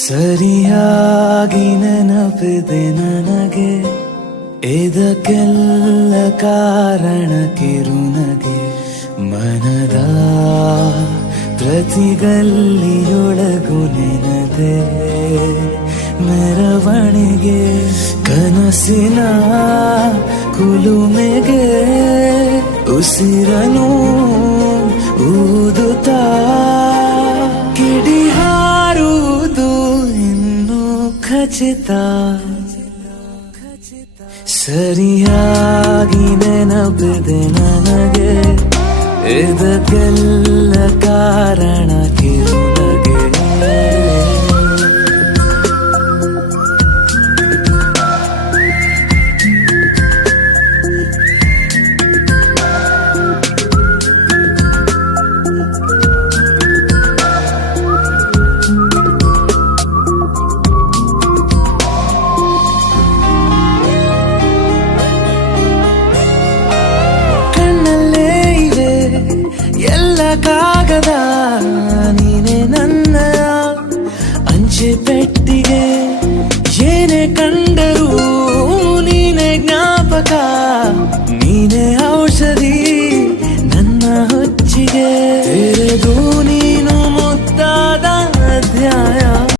ಸರಿಯಾಗಿ ನೆನಪಿದೆ ನನಗೆ, ಇದಕ್ಕೆಲ್ಲ ಕಾರಣ ಕಿರುನಗೆ. ಮನದ ಪ್ರತಿಗಲ್ಲಿಯೊಳಗು ನೆನದೆ ಮೆರವಣಿಗೆ, ಕನಸಿನ ಕುಲುಮೆಗೆ ಉಸಿರನು ಊದುತ್ತಾ ಕಿಡಿ ಹಾರುವುದು ಇನ್ನು ಖಚಿತ. ಸರಿಯಾಗಿ ನೆನಪಿದೆ ನನಗೆ, ಇದಕ್ಕೆಲ್ಲ ಕಾರಣ ಕಿರುನಗೆ. ಕಾಗದ ನೀನೆ ನನ್ನ ಅಂಚೆ